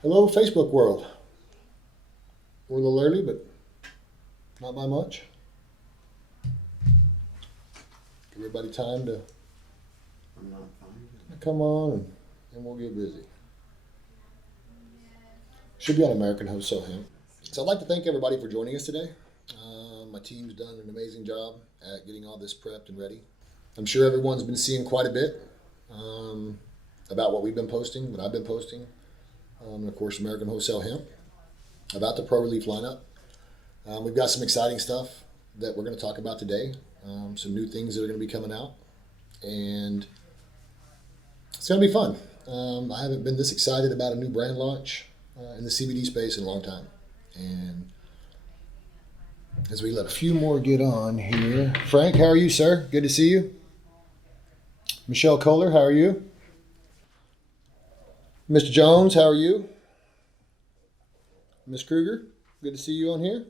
Hello, Facebook world. We're a little early, but not by much. Give everybody time to I'm not finding it. come on and we'll get busy. Should be on American Wholesale Hemp. So I'd like to thank everybody for joining us today. My team's done an amazing job at getting all this prepped and ready. I'm sure everyone's been seeing quite a bit about what we've been posting, what I've been posting, and of course American Wholesale Hemp, about the Pro Relief lineup. We've got some exciting stuff that we're going to talk about today, some new things that are going to be coming out, and it's going to be fun. I haven't been this excited about a new brand launch in the CBD space in a long time. And as we let a few more get on here, Frank, how are you, sir? Good to see you. Michelle Kohler, how are you? Mr. Jones, how are you? Miss Kruger, good to see you on here.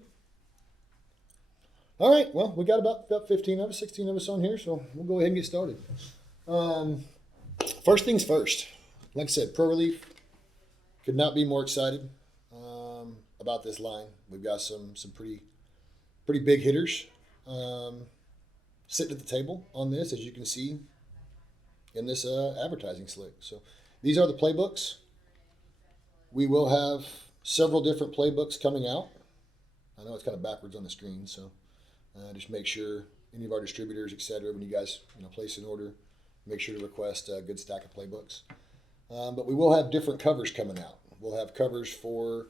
All right, well, we got about 15 of us, 16 of us on here, so we'll go ahead and get started. First things first. Like I said, Pro Relief, could not be more excited about this line. We've got some pretty big hitters sitting at the table on this, as you can see in this advertising slick. So these are the playbooks. We will have several different playbooks coming out. I know it's kind of backwards on the screen, so just make sure any of our distributors, etc., when you guys place an order, make sure to request a good stack of playbooks. But we will have different covers coming out. We'll have covers for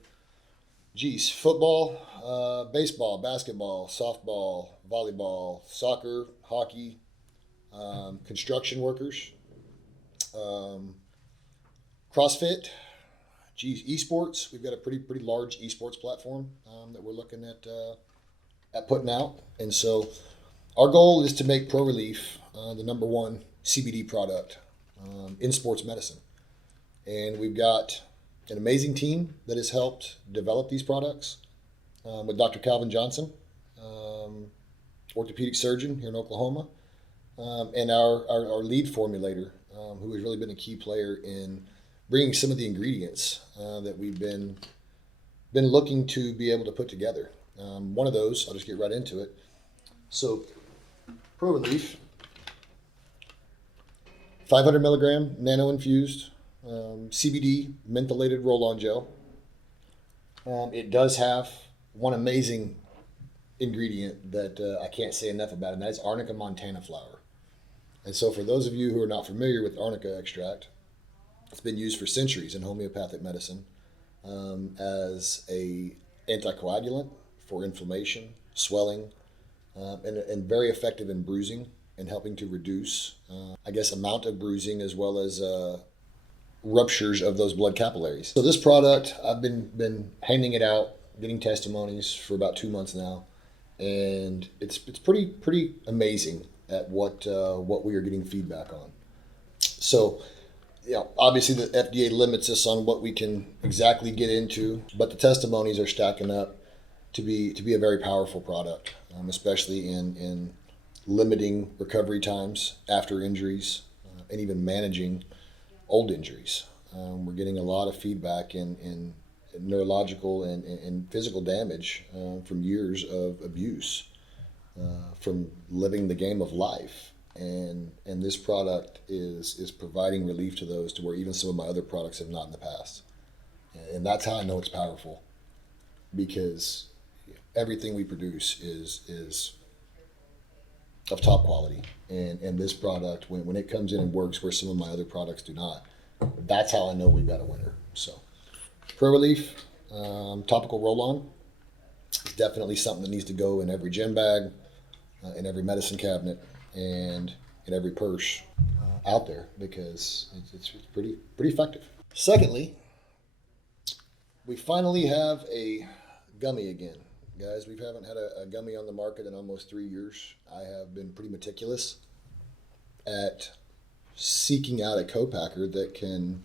football, baseball, basketball, softball, volleyball, soccer, hockey, construction workers, CrossFit, esports. We've got a pretty large esports platform that we're looking at putting out. And so our goal is to make Pro Relief the number one CBD product in sports medicine. And we've got an amazing team that has helped develop these products with Dr. Calvin Johnson, orthopedic surgeon here in Oklahoma, and our lead formulator, who has really been a key player in bringing some of the ingredients that we've been looking to be able to put together. One of those, I'll just get right into it. So, Pro Relief, 500 milligram nano infused CBD mentholated roll-on gel. It does have one amazing ingredient that I can't say enough about, and that's Arnica montana flower. And so for those of you who are not familiar with Arnica extract, it's been used for centuries in homeopathic medicine as a anticoagulant for inflammation, swelling, and very effective in bruising and helping to reduce, amount of bruising as well as ruptures of those blood capillaries. So this product, I've been handing it out, getting testimonies for about 2 months now, and it's pretty amazing at what we are getting feedback on. So, obviously the FDA limits us on what we can exactly get into, but the testimonies are stacking up to be a very powerful product, especially in limiting recovery times after injuries and even managing old injuries. We're getting a lot of feedback in neurological and physical damage from years of abuse, from living the game of life. And this product is providing relief to those, to where even some of my other products have not in the past. And that's how I know it's powerful, because everything we produce is of top quality. And this product, when it comes in and works where some of my other products do not, that's how I know we've got a winner. So Pro Relief topical roll-on is definitely something that needs to go in every gym bag, in every medicine cabinet, and in every purse out there, because it's pretty effective. Secondly, we finally have a gummy again. Guys, we haven't had a gummy on the market in almost 3 years. I have been pretty meticulous at seeking out a co-packer that can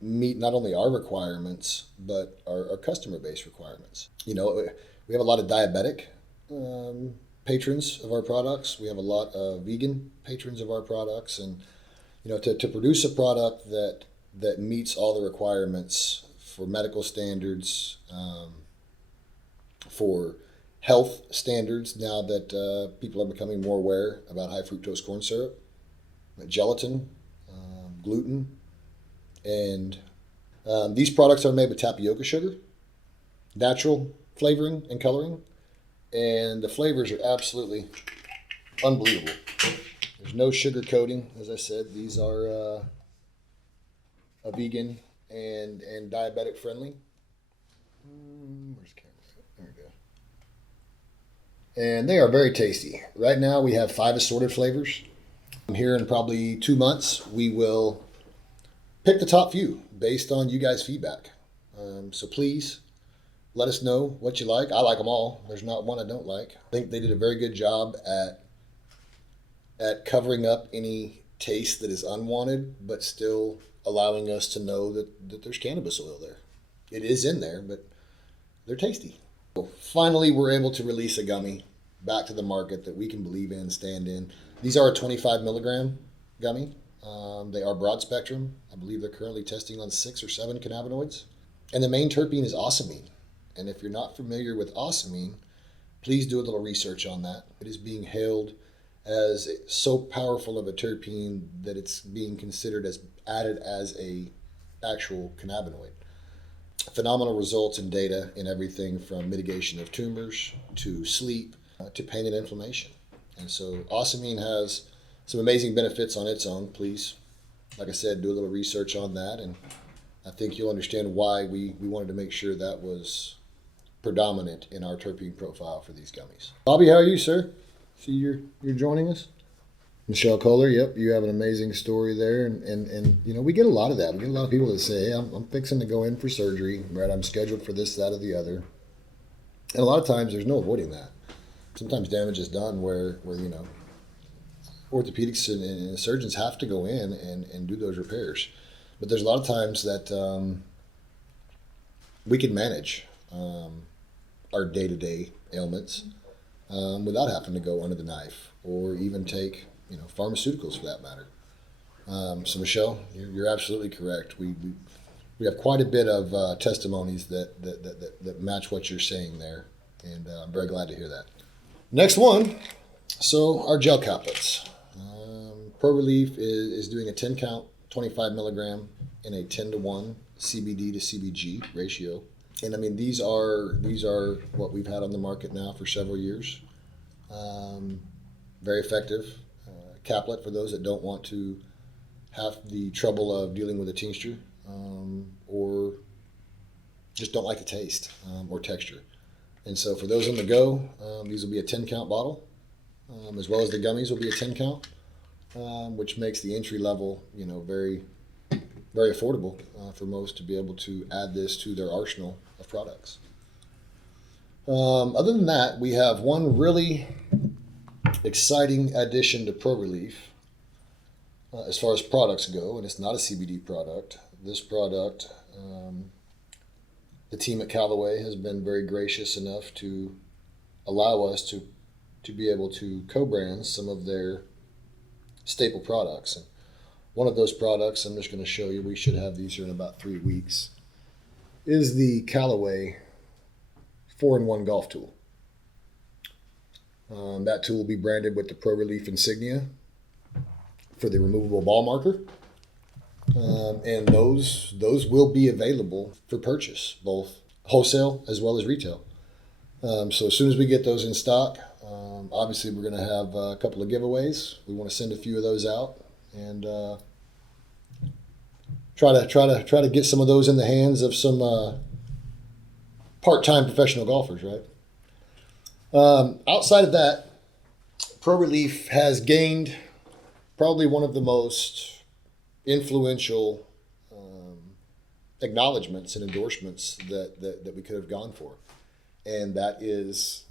meet not only our requirements, but our customer base requirements. We have a lot of diabetic patrons of our products. We have a lot of vegan patrons of our products. And, to produce a product that meets all the requirements for medical standards, for health standards now that people are becoming more aware about high fructose corn syrup, gelatin, gluten, and these products are made with tapioca sugar, natural flavoring and coloring, and the flavors are absolutely unbelievable. There's no sugar coating, as I said. These are a vegan and diabetic friendly. Where's the camera? There we go. And they are very tasty. Right now we have 5 assorted flavors. Here in probably 2 months, we will pick the top few based on you guys' feedback. So please let us know what you like. I like them all. There's not one I don't like. I think they did a very good job at covering up any taste that is unwanted, but still allowing us to know that there's cannabis oil there. It is in there, but they're tasty. Finally, we're able to release a gummy back to the market that we can believe in, stand in. These are a 25 milligram gummy. They are broad spectrum. I believe they're currently testing on 6 or 7 cannabinoids. And the main terpene is ocimene. And if you're not familiar with ocimene, please do a little research on that. It is being hailed as so powerful of a terpene that it's being considered as added as a actual cannabinoid. Phenomenal results in data in everything from mitigation of tumors to sleep to pain and inflammation. And so ocimene has some amazing benefits on its own. Please, like I said, do a little research on that, and I think you'll understand why we wanted to make sure that was predominant in our terpene profile for these gummies. Bobby, how are you, sir? See you're joining us. Michelle Kohler, yep, you have an amazing story there, and you know, we get a lot of that. We get a lot of people that say, hey, I'm fixing to go in for surgery, right? I'm scheduled for this, that, or the other. And a lot of times there's no avoiding that. Sometimes damage is done where you know, orthopedics and surgeons have to go in and do those repairs. But there's a lot of times that we can manage our day-to-day ailments without having to go under the knife or even take, you know, pharmaceuticals for that matter. So Michelle, you're absolutely correct. We have quite a bit of testimonies that match what you're saying there, and I'm very glad to hear that. Next one, so our gel caplets. Pro Relief is doing a 10 count, 25 milligram in a 10-to-1 CBD to CBG ratio. And I mean, these are what we've had on the market now for several years. Very effective caplet for those that don't want to have the trouble of dealing with a tincture or just don't like the taste or texture. And so for those on the go, these will be a 10 count bottle, as well as the gummies will be a 10 count, which makes the entry level, you know, very, very affordable for most to be able to add this to their arsenal of products. Other than that, we have one really exciting addition to Pro Relief as far as products go, and it's not a CBD product. This product, the team at Callaway has been very gracious enough to allow us to be able to co-brand some of their staple products. And one of those products, I'm just going to show you, we should have these here in about 3 weeks, is the Callaway 4-in-1 golf tool. That tool will be branded with the Pro Relief insignia for the removable ball marker. And those will be available for purchase, both wholesale as well as retail. So as soon as we get those in stock, obviously we're going to have a couple of giveaways. We want to send a few of those out and try to get some of those in the hands of some part-time professional golfers, right? Outside of that, Pro Relief has gained probably one of the most influential acknowledgments and endorsements that we could have gone for. And that is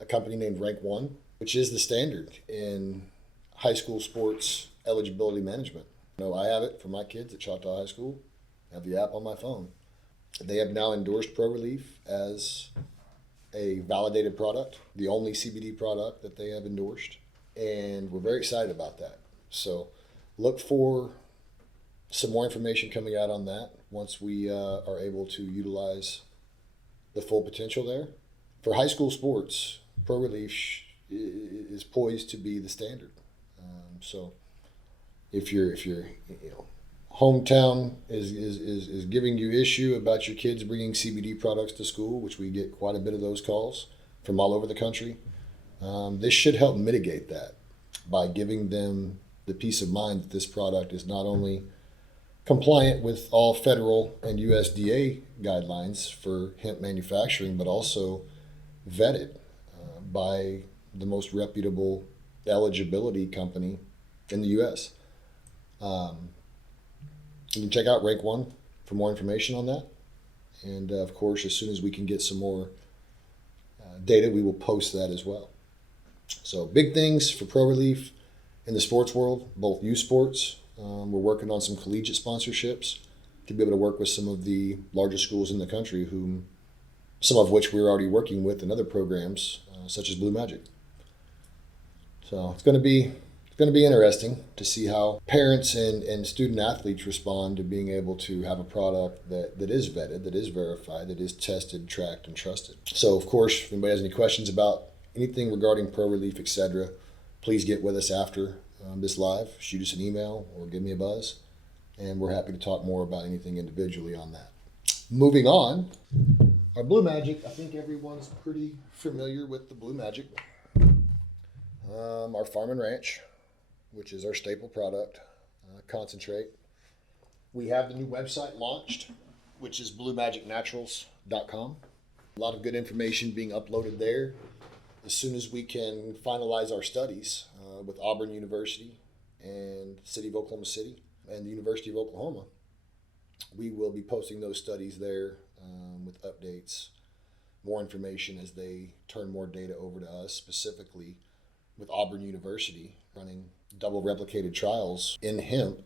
a company named Rank One, which is the standard in high school sports eligibility management. You know, I have it for my kids at Choctaw High School. I have the app on my phone. They have now endorsed Pro Relief as a validated product, the only CBD product that they have endorsed. And we're very excited about that. So look for some more information coming out on that once we are able to utilize the full potential there. For high school sports, Pro Relief is poised to be the standard. So if your hometown is giving you issue about your kids bringing CBD products to school, which we get quite a bit of those calls from all over the country, this should help mitigate that by giving them the peace of mind that this product is not only compliant with all federal and USDA guidelines for hemp manufacturing, but also vetted by the most reputable eligibility company in the U.S. You can check out Rank One for more information on that. And of course, as soon as we can get some more data, we will post that as well. So big things for Pro Relief in the sports world, both youth sports. We're working on some collegiate sponsorships to be able to work with some of the largest schools in the country, some of which we're already working with in other programs, such as Blue Magic. So it's going to be interesting to see how parents and student athletes respond to being able to have a product that is vetted, that is verified, that is tested, tracked, and trusted. So of course, if anybody has any questions about anything regarding Pro Relief, etc., please get with us after this live. Shoot us an email or give me a buzz, and we're happy to talk more about anything individually on that. Moving on, our Blue Magic. I think everyone's pretty familiar with the Blue Magic. Our farm and ranch, which is our staple product, concentrate. We have the new website launched, which is bluemagicnaturals.com. A lot of good information being uploaded there. As soon as we can finalize our studies with Auburn University and the City of Oklahoma City and the University of Oklahoma, we will be posting those studies there with updates, more information as they turn more data over to us, specifically with Auburn University running double replicated trials in hemp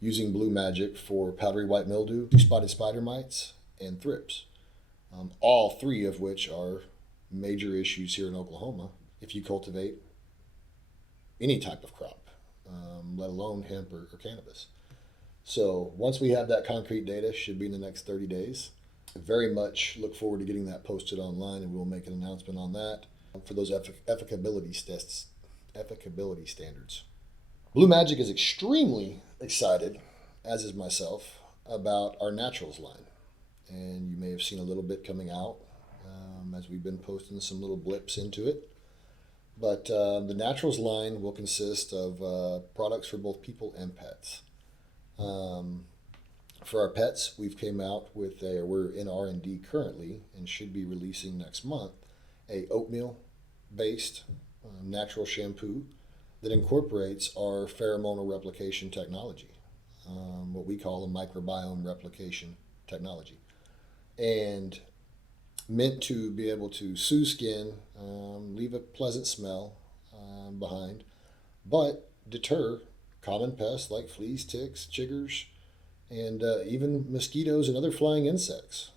using Blue Magic for powdery white mildew, spotted spider mites, and thrips. All three of which are major issues here in Oklahoma if you cultivate any type of crop, let alone hemp or cannabis. So once we have that concrete data, should be in the next 30 days. I very much look forward to getting that posted online, and we'll make an announcement on that for those efficability standards. Blue Magic is extremely excited, as is myself, about our naturals line. And you may have seen a little bit coming out as we've been posting some little blips into it. But the naturals line will consist of products for both people and pets. For our pets, we've came out with we're in R&D currently and should be releasing next month, a oatmeal-based natural shampoo that incorporates our pheromonal replication technology, what we call a microbiome replication technology, and meant to be able to soothe skin, leave a pleasant smell behind, but deter common pests like fleas, ticks, chiggers, and even mosquitoes and other flying insects.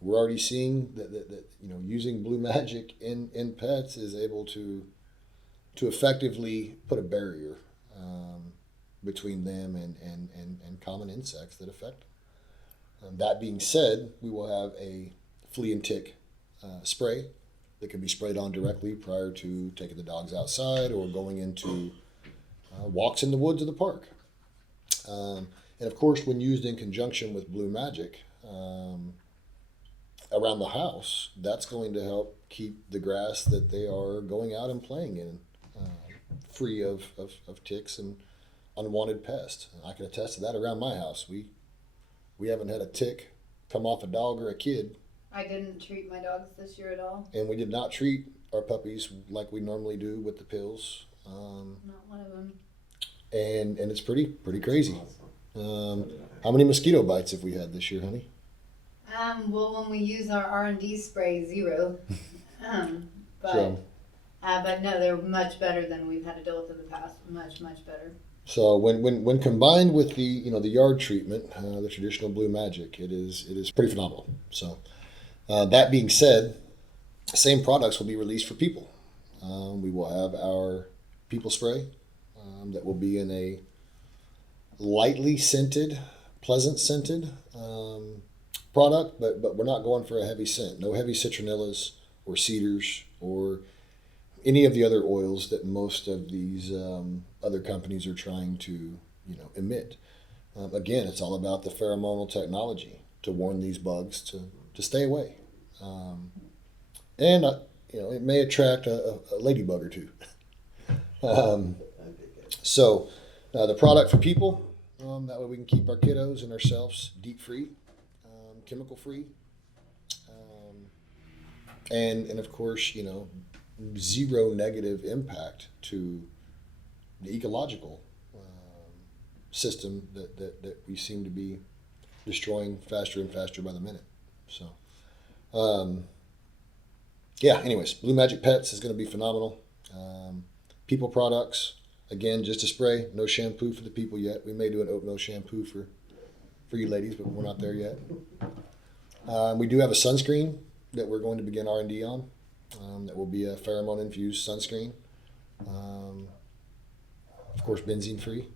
We're already seeing that using Blue Magic in pets is able to effectively put a barrier between them and common insects that affect them. That being said, we will have a flea and tick spray that can be sprayed on directly prior to taking the dogs outside or going into walks in the woods or the park. And of course, when used in conjunction with Blue Magic around the house, that's going to help keep the grass that they are going out and playing in free of ticks and unwanted pests. And I can attest to that around my house. We haven't had a tick come off a dog or a kid. I didn't treat my dogs this year at all. And we did not treat our puppies like we normally do with the pills. Not one of them. And it's pretty crazy. How many mosquito bites have we had this year, honey? Well, when we use our R&D spray, 0. But no, they're much better than we've had to deal with in the past. Much better. So when combined with the the yard treatment, the traditional Blue Magic, it is pretty phenomenal. So that being said, same products will be released for people. We will have our people spray that will be in a lightly scented, pleasant scented product, but we're not going for a heavy scent. No heavy citronellas or cedars or any of the other oils that most of these other companies are trying to emit. Again, it's all about the pheromonal technology to warn these bugs to stay away. And it may attract a ladybug or two. That'd be good. So the product for people, that way we can keep our kiddos and ourselves deep free, chemical free, and of course, zero negative impact to the ecological system that we seem to be destroying faster and faster by the minute. So, yeah, anyways, Blue Magic Pets is going to be phenomenal. People products, again, just a spray, no shampoo for the people yet. We may do an oatmeal shampoo for you ladies, but we're not there yet. We do have a sunscreen that we're going to begin R&D on. That will be a pheromone infused sunscreen. Of course, benzene free.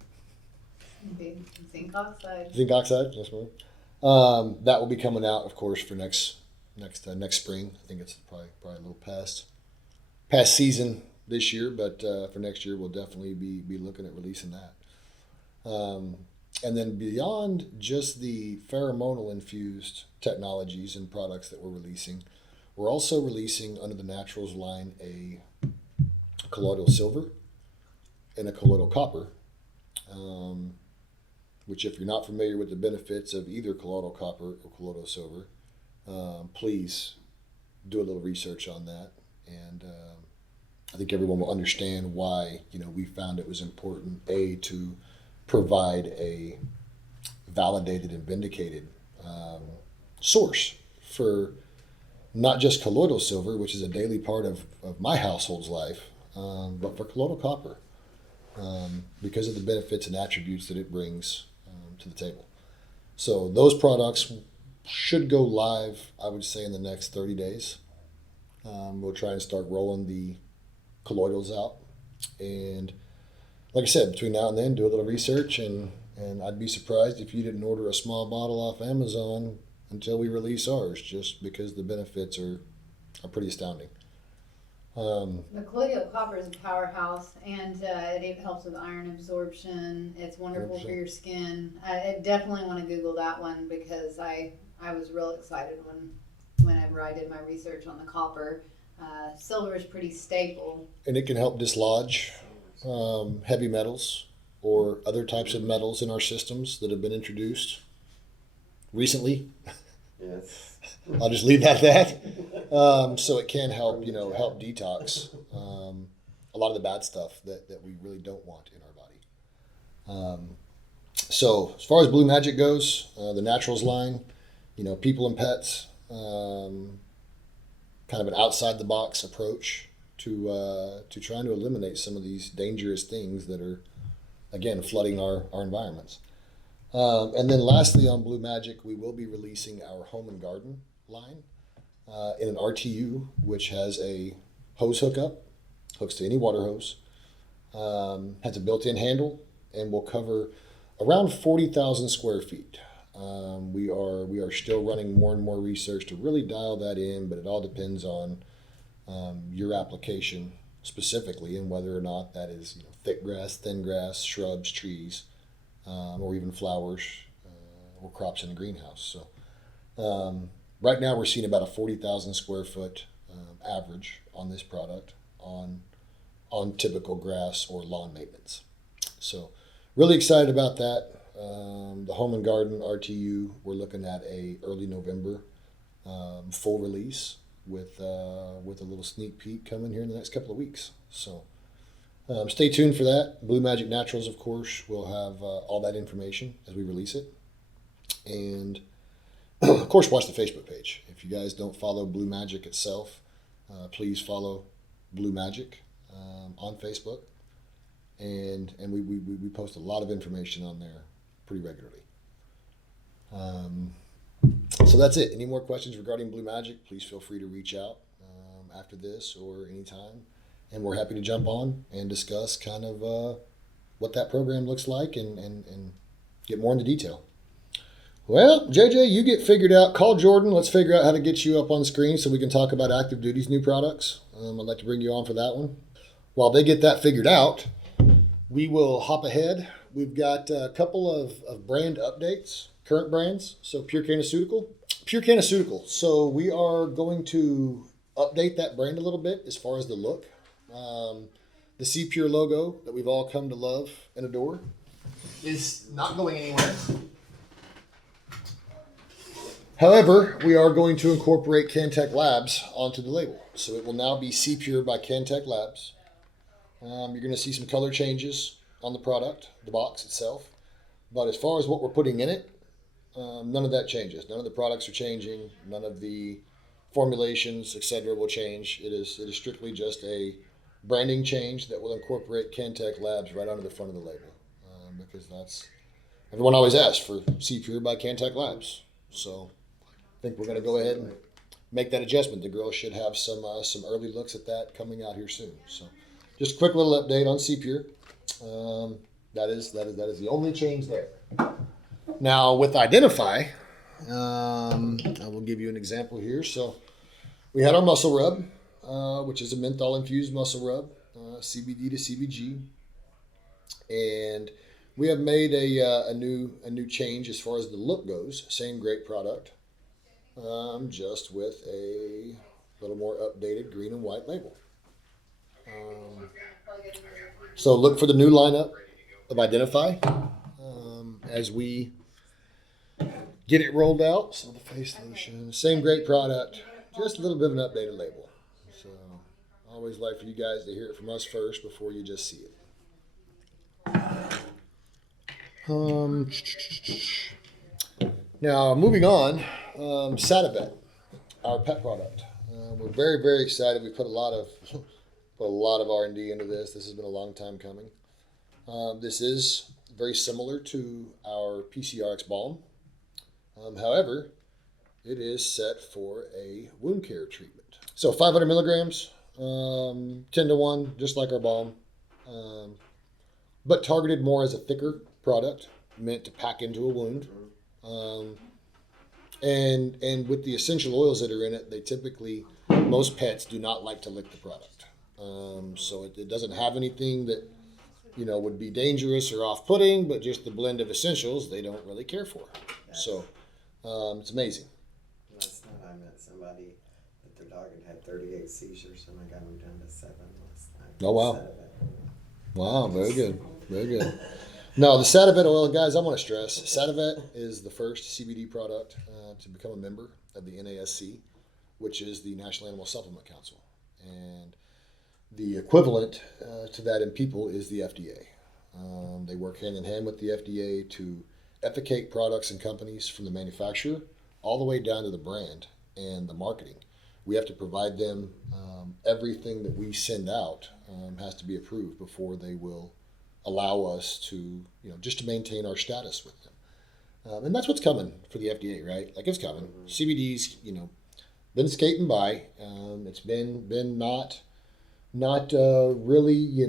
Big zinc oxide. Zinc oxide, yes, ma'am. That will be coming out, of course, for next spring. I think it's probably a little past season this year, but for next year we'll definitely be looking at releasing that. And then beyond just the pheromonal infused technologies and products that we're releasing, we're also releasing under the Naturals line a colloidal silver and a colloidal copper. Which, if you're not familiar with the benefits of either colloidal copper or colloidal silver, please do a little research on that. And I think everyone will understand why we found it was important to provide a validated and vindicated source for not just colloidal silver, which is a daily part of my household's life, but for colloidal copper, because of the benefits and attributes that it brings to the table. So those products should go live, I would say, in the next 30 days. We'll try and start rolling the colloidals out. And like I said, between now and then, do a little research, and I'd be surprised if you didn't order a small bottle off Amazon until we release ours, just because the benefits are pretty astounding. The colloidal copper is a powerhouse, and it helps with iron absorption. It's wonderful 100%. for your skin. I definitely want to Google that one because I was real excited whenever I did my research on the copper. Silver is pretty stable. And it can help dislodge heavy metals or other types of metals in our systems that have been introduced recently. Yes. I'll just leave that at that. So it can help, help detox a lot of the bad stuff that we really don't want in our body. So as far as Blue Magic goes, the Naturals line, people and pets, kind of an outside the box approach to trying to eliminate some of these dangerous things that are, again, flooding our environments. And then lastly, on Blue Magic, we will be releasing our home and garden line in an RTU, which has a hose hookup, hooks to any water hose, has a built-in handle, and will cover around 40,000 square feet. We are still running more and more research to really dial that in, but it all depends on your application specifically and whether or not that is thick grass, thin grass, shrubs, trees, or even flowers or crops in a greenhouse. So right now we're seeing about a 40,000 square foot average on this product on typical grass or lawn maintenance. So really excited about that. The home and garden RTU, we're looking at a early November full release with a little sneak peek coming here in the next couple of weeks. So stay tuned for that. Blue Magic Naturals, of course, will have all that information as we release it. And, of course, watch the Facebook page. If you guys don't follow Blue Magic itself, please follow Blue Magic on Facebook. And we post a lot of information on there pretty regularly. So that's it. Any more questions regarding Blue Magic, please feel free to reach out after this or anytime. And we're happy to jump on and discuss kind of what that program looks like and get more into detail. Well, JJ, you get figured out. Call Jordan. Let's figure out how to get you up on screen so we can talk about Active Duty's new products. I'd like to bring you on for that one. While they get that figured out, we will hop ahead. We've got a couple of brand updates, current brands. So Pure Cannaceutical. So we are going to update that brand a little bit as far as the look. The C Pure logo that we've all come to love and adore is not going anywhere. However, we are going to incorporate Cantech Labs onto the label. So it will now be C Pure by Cantech Labs. You're going to see some color changes on the product, the box itself. But as far as what we're putting in it, none of that changes. None of the products are changing. None of the formulations, etc., will change. It is strictly just a branding change that will incorporate Cantech Labs right onto the front of the label. Because that's, everyone always asks for C Pure by Cantech Labs. So I think we're going to go ahead and make that adjustment. The girls should have some early looks at that coming out here soon. So just a quick little update on C Pure. That is the only change there. Now with Identify, I will give you an example here. So we had our muscle rub, which is a menthol infused muscle rub, CBD to CBG, and we have made a new change as far as the look goes. Same great product, just with a little more updated green and white label. So look for the new lineup of Identify as we get it rolled out. So the face lotion, same great product, just a little bit of an updated label. So I always like for you guys to hear it from us first before you just see it. Now moving on, Sativet, our pet product. We're very, very excited. We put a lot of R&D into this. This has been a long time coming. This is very similar to our PCRX balm. However, it is set for a wound care treatment. So 500 milligrams, 10-to-1, just like our balm, but targeted more as a thicker product, meant to pack into a wound. And with the essential oils that are in it, they typically, most pets do not like to lick the product. So it doesn't have anything that, would be dangerous or off-putting, but just the blend of essentials they don't really care for. So it's amazing. Last night I met somebody that their dog had 38 seizures and I got him down to 7 last night. Oh, wow. Wow, very good. Very good. No, the Sativet oil, guys, I want to stress, Sativet is the first CBD product to become a member of the NASC, which is the National Animal Supplement Council. And the equivalent to that in people is the FDA. They work hand in hand with the FDA to ethicate products and companies from the manufacturer all the way down to the brand and the marketing. We have to provide them everything that we send out has to be approved before they will allow us to, just to maintain our status with them. And that's what's coming for the FDA, right? Like, it's coming. CBD's, been skating by. It's been not really,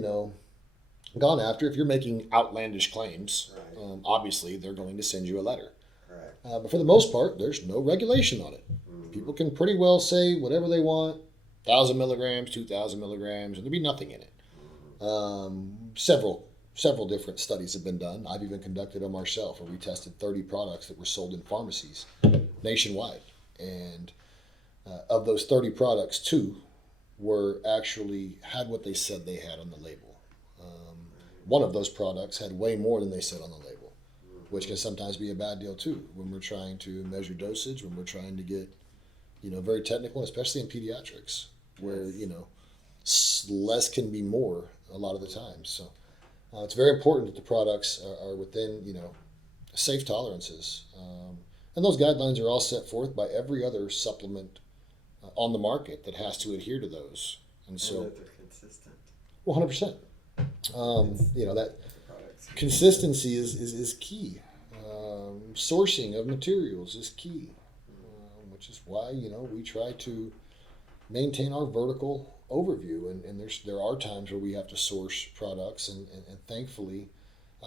gone after. If you're making outlandish claims, right, obviously they're going to send you a letter. Right. But for the most part, there's no regulation on it. People can pretty well say whatever they want, 1,000 milligrams, 2,000 milligrams, and there'll be nothing in it. Several different studies have been done. I've even conducted them myself, where we tested 30 products that were sold in pharmacies nationwide. And of those 30 products, 2 were actually had what they said they had on the label. One of those products had way more than they said on the label, which can sometimes be a bad deal too when we're trying to measure dosage, when we're trying to get, very technical, especially in pediatrics, where, less can be more a lot of the time. So it's very important that the products are within, safe tolerances. And those guidelines are all set forth by every other supplement on the market that has to adhere to those. And so that they're consistent. 100%. That consistency is key. Sourcing of materials is key, which is why, we try to maintain our vertical overview. And there are times where we have to source products, and thankfully,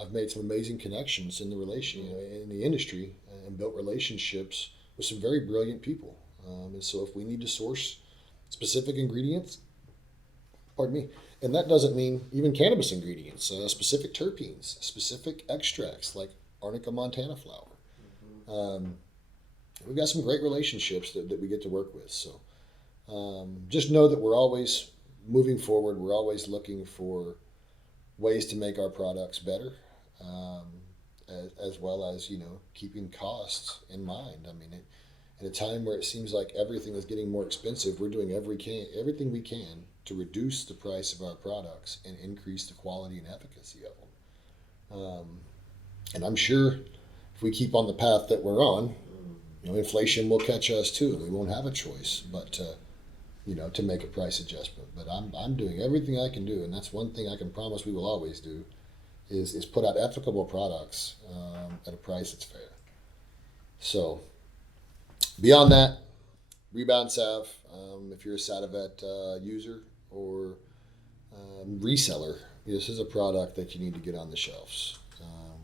I've made some amazing connections in the in the industry, and built relationships with some very brilliant people. And so if we need to source specific ingredients, pardon me, and that doesn't mean even cannabis ingredients, specific terpenes, specific extracts like Arnica montana flower. Um, we've got some great relationships that we get to work with. So just know that we're always moving forward. We're always looking for ways to make our products better, as well as, keeping costs in mind. I mean, at a time where it seems like everything is getting more expensive, we're doing everything we can to reduce the price of our products and increase the quality and efficacy of them. And I'm sure if we keep on the path that we're on, inflation will catch us too, and we won't have a choice but to make a price adjustment. But I'm doing everything I can do, and that's one thing I can promise we will always do, is put out ethical products at a price that's fair. So beyond that, Rebound Salve, if you're a Sativet user or reseller, this is a product that you need to get on the shelves.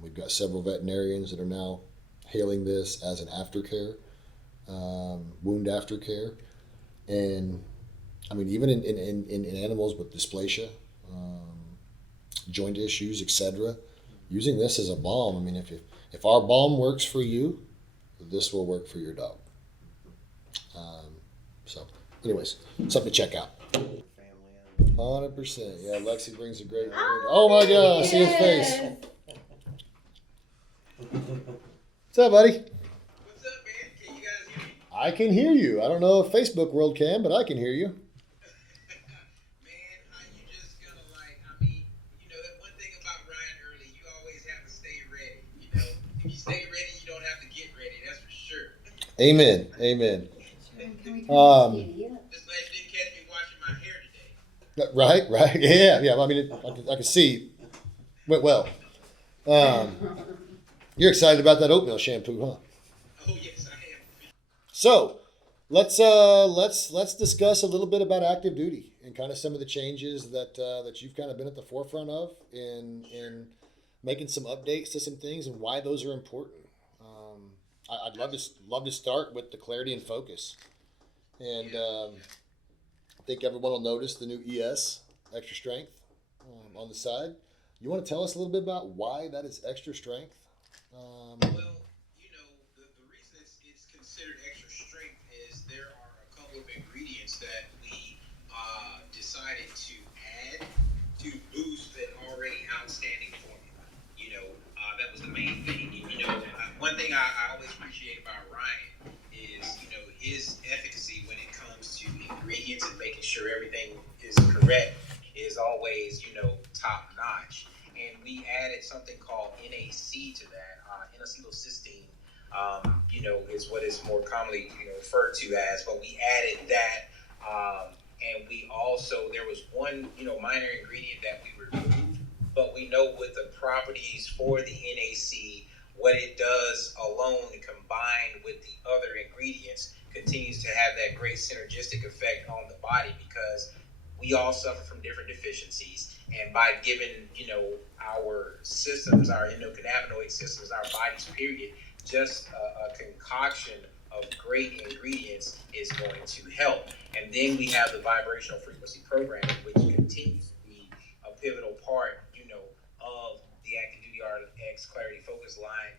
We've got several veterinarians that are now hailing this as an aftercare, wound aftercare. And I mean, even in animals with dysplasia, joint issues, etc., using this as a balm. I mean, if our balm works for you, this will work for your dog. So, anyways, something to check out. Family. 100%. Yeah, Lexi brings a great word. Oh my God, see his face. What's up, buddy? What's up, man? Can you guys hear me? I can hear you. I don't know if Facebook world can, but I can hear you. Man, how you just gonna that one thing about Ryan Early, you always have to stay ready. If you stay ready, you don't have to get ready. That's for sure. Amen. Amen. Can we turn Um, the TV up? Just glad you didn't catch me washing my hair today. Right. Yeah. I mean, I can see. Went well. You're excited about that oatmeal shampoo, huh? Oh yes, I am. So, let's discuss a little bit about active duty and kind of some of the changes that you've kind of been at the forefront of in making some updates to some things and why those are important. I'd love to start with the clarity and focus, and I think everyone will notice the new ES extra strength on the side. You want to tell us a little bit about why that is extra strength? Well, the reason it's considered extra strength is there are a couple of ingredients that we decided to add to boost an already outstanding formula. That was the main thing. One thing I always appreciate about Ryan is, his efficacy when it comes to ingredients and making sure everything is correct is always, top notch. And we added something called NAC to that. N-acetylcysteine, is what is more commonly, referred to as. But we added that, and we also, there was one, minor ingredient that we removed. But we know with the properties for the NAC, what it does alone combined with the other ingredients continues to have that great synergistic effect on the body, because we all suffer from different deficiencies. And by giving, our systems, our endocannabinoid systems, our bodies, period, just a concoction of great ingredients is going to help. And then we have the vibrational frequency programming, which continues to be a pivotal part, of the Active Duty RX Clarity Focus line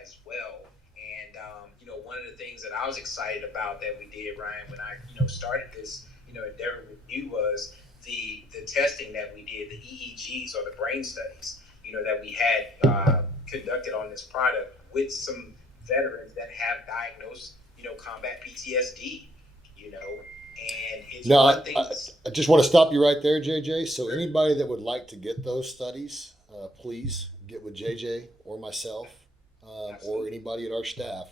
as well. And, one of the things that I was excited about that we did, Ryan, when I, started this, endeavor with you was the testing that we did, the EEGs or the brain studies, that we had conducted on this product with some veterans that have diagnosed, combat PTSD, and it's No, one thing. I just want to stop you right there, JJ. So anybody that would like to get those studies, please get with JJ or myself, or anybody at our staff.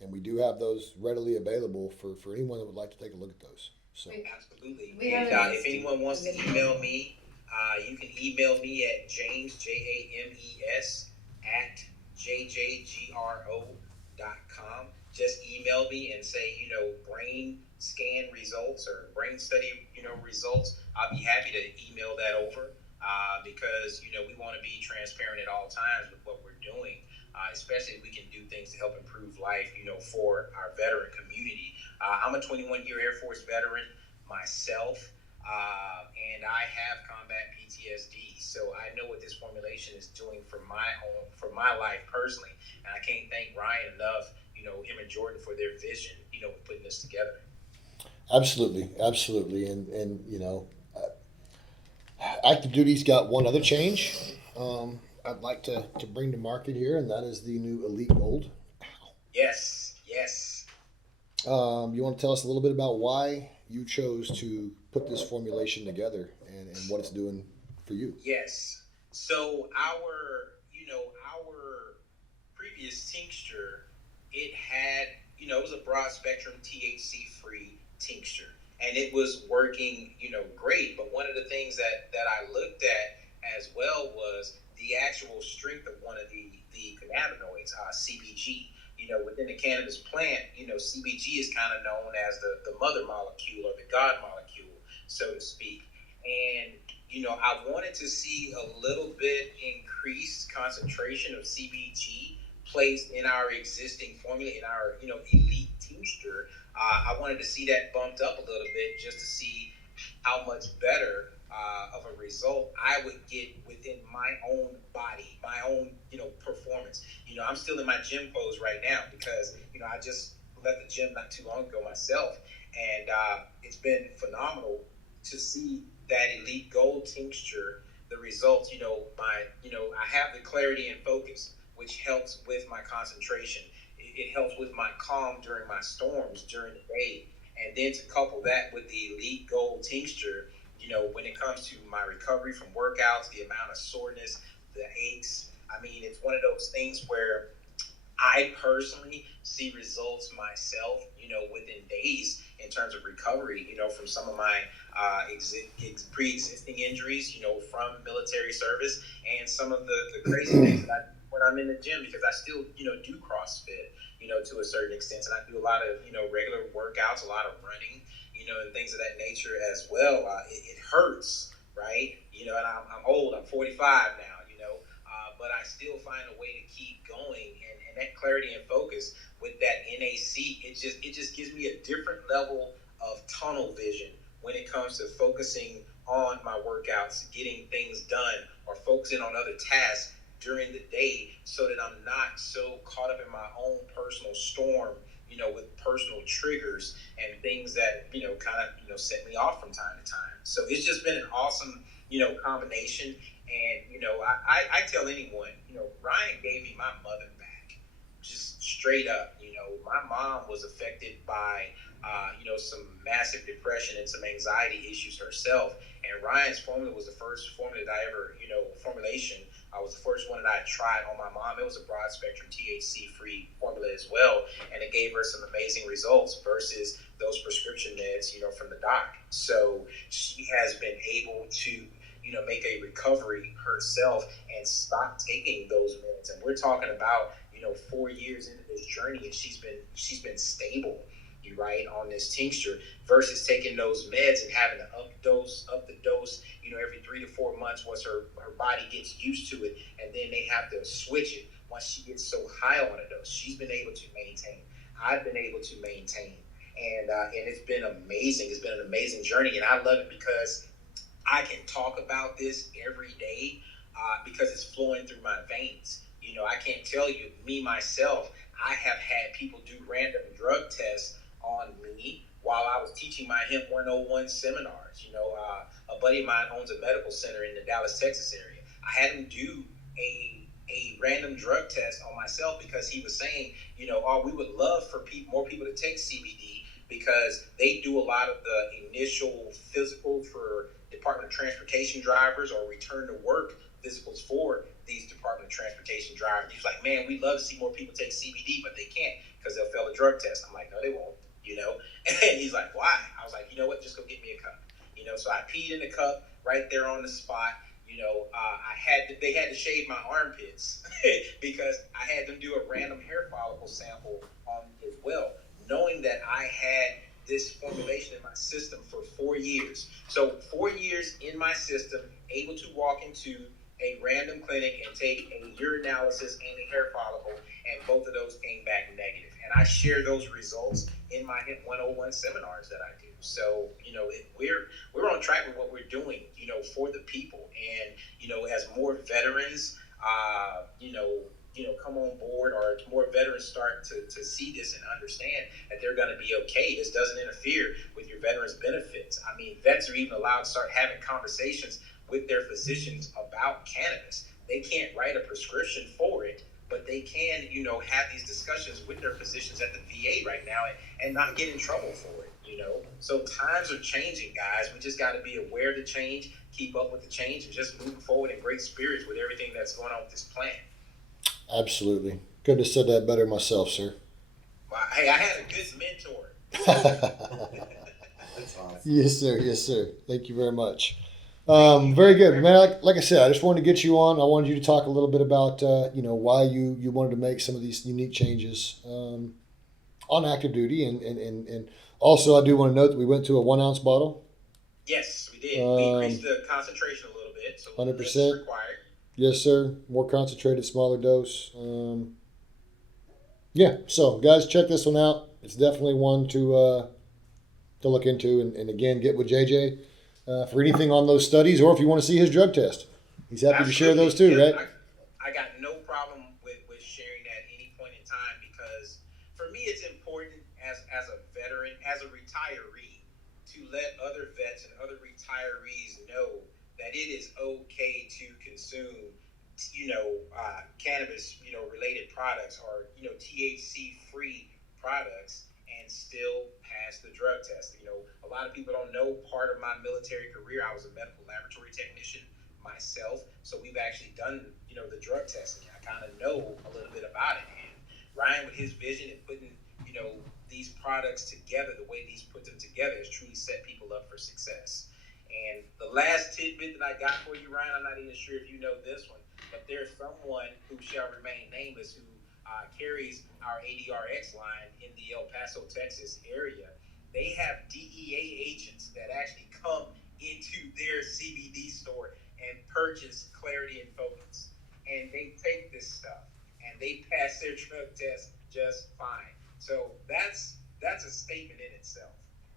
And we do have those readily available for anyone that would like to take a look at those. So Absolutely. We And have if anyone wants to email me, you can email me at James, JAMES, at jjgro.com. Just email me and say, brain scan results or brain study, results. I'll be happy to email that over. because we want to be transparent at all times with what we're doing, especially if we can do things to help improve life, for our veteran community. I'm a 21-year Air Force veteran myself. And I have combat PTSD, so I know what this formulation is doing for my life personally. And I can't thank Ryan enough, him and Jordan for their vision, putting this together. Absolutely, absolutely, and active duty's got one other change. I'd like to bring to market here, and that is the new Elite Gold. Yes, yes. You want to tell us a little bit about why you chose to put this formulation together and what it's doing for you? Yes. So our previous tincture, it had, it was a broad spectrum THC free tincture, and it was working, great. But one of the things that I looked at as well was the actual strength of one of the cannabinoids, CBG. Within the cannabis plant, CBG is kind of known as the mother molecule or the god molecule, so to speak. And I wanted to see a little bit increased concentration of CBG placed in our existing formula, in our elite tincture. I wanted to see that bumped up a little bit just to see how much better of a result I would get within my own body, my own performance. I'm still in my gym clothes right now because I just left the gym not too long ago myself, and it's been phenomenal to see that elite gold tincture, the results. I have the clarity and focus, which helps with my concentration. It helps with my calm during my storms during the day. And then to couple that with the elite gold tincture, when it comes to my recovery from workouts, the amount of soreness, the aches, I mean, it's one of those things where I personally see results myself, within days in terms of recovery, from some of my pre-existing injuries, from military service, and some of the crazy things that I do when I'm in the gym, because I still, do CrossFit, to a certain extent, and I do a lot of, regular workouts, a lot of running, and things of that nature as well. It hurts, right? And I'm old. I'm 45 now, but I still find a way to keep going, and that clarity and focus with that NAC, it just gives me a different level of tunnel vision when it comes to focusing on my workouts, getting things done, or focusing on other tasks during the day, so that I'm not so caught up in my own personal storm, with personal triggers and things that kind of set me off from time to time. So it's just been an awesome combination. And I tell anyone, Ryan gave me my mother back, just straight up. My mom was affected by some massive depression and some anxiety issues herself. And Ryan's formula was the first formula that I ever, formulation. I was the first one that I tried on my mom. It was a broad spectrum THC free formula as well, and it gave her some amazing results versus those prescription meds, from the doc. So she has been able to make a recovery herself and stop taking those meds. And we're talking about 4 years into this journey, and she's been stable, right, on this tincture, versus taking those meds and having to up the dose, every 3 to 4 months once her body gets used to it, and then they have to switch it once she gets so high on a dose. She's been able to maintain. I've been able to maintain, and it's been amazing. It's been an amazing journey, and I love it because I can talk about this every day because it's flowing through my veins. I can't tell you, me, myself, I have had people do random drug tests on me while I was teaching my Hemp 101 seminars. A buddy of mine owns a medical center in the Dallas, Texas area. I had him do a random drug test on myself because he was saying, oh, we would love for more people to take CBD because they do a lot of the initial physicals for Department of Transportation drivers or return to work physicals for these Department of Transportation drivers. He's like, man, we'd love to see more people take CBD, but they can't because they'll fail a drug test. I'm like, no, they won't, And he's like, why? I was like, you know what? Just go get me a cup. So I peed in the cup right there on the spot. They had to shave my armpits because I had them do a random hair follicle sample on me as well, knowing that I had this formulation in my system for 4 years. So So 4 years in my system, able to walk into a random clinic and take a urinalysis and a hair follicle, and both of those came back negative. And I share those results in my Hemp 101 seminars that I do. So, we're on track with what we're doing, for the people. And, as more veterans, come on board, or more veterans start to see this and understand that they're going to be okay. This doesn't interfere with your veterans benefits. I mean, vets are even allowed to start having conversations with their physicians about cannabis. They can't write a prescription for it, but they can, have these discussions with their physicians at the VA right now and not get in trouble for it, So times are changing, guys. We just got to be aware of the change, keep up with the change, and just moving forward in great spirits with everything that's going on with this plan. Absolutely. Couldn't have said that better myself, sir. Well, hey, I had a good mentor. That's awesome. Yes, sir. Yes, sir. Thank you very much. Very good, man. Like I said, I just wanted to get you on. I wanted you to talk a little bit about, why you wanted to make some of these unique changes on active duty, and also I do want to note that we went to a 1 ounce bottle. Yes, we did. We increased the concentration a little bit, so 100%. less is required. Yes, sir. More concentrated, smaller dose. Yeah. So, guys, check this one out. It's definitely one to look into, and again, get with JJ for anything on those studies, or if you want to see his drug test, he's happy to share those too, Absolutely. right? I got no problem with sharing that at any point in time, because for me it's important as a veteran, as a retiree, to let other vets and other retirees know that it is okay to consume, cannabis, related products, or, THC free products, and still pass the drug test. A lot of people don't know, part of my military career, I was a medical laboratory technician myself. So we've actually done, the drug testing. I kind of know a little bit about it. And Ryan, with his vision and putting, these products together, the way he's put them together, has truly set people up for success. And the last tidbit that I got for you, Ryan, I'm not even sure if you know this one, but there's someone who shall remain nameless who carries our ADRX line in the El Paso, Texas area. They have DEA agents that actually come into their CBD store and purchase Clarity and Focus. And they take this stuff and they pass their drug test just fine. So that's a statement in itself.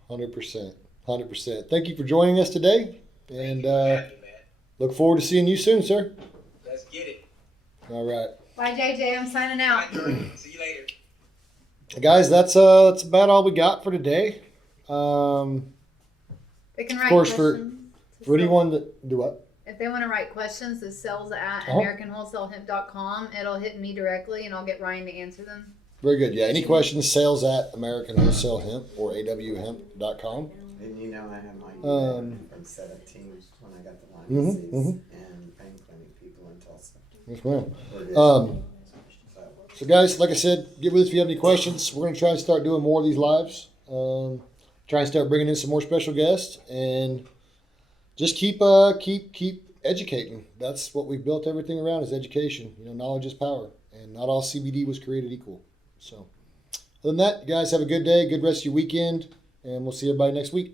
100%. 100%. Thank you for joining us today, and Happy, man. look forward to seeing you soon, sir. Let's get it. All right. Bye, JJ. I'm signing out. Bye, Jordan. See you later. Guys, that's about all we got for today. They can write course, questions. For anyone that do what? If they want to write questions, it's sales at Uh-huh. AmericanWholesaleHemp.com. It'll hit me directly, and I'll get Ryan to answer them. Very good. Yeah. Any questions? Sales at American Wholesale Hemp or awhemp.com. And I have my Um, from 17 when I got the Lyme disease and pain clinic people in Tulsa. Yes, ma'am. Or it is. So, guys, like I said, get with us if you have any questions. We're going to try and start doing more of these lives. Try and start bringing in some more special guests, and just keep educating. That's what we've built everything around, is education. Knowledge is power, and not all CBD was created equal. So, other than that, you guys have a good day, good rest of your weekend, and we'll see everybody next week.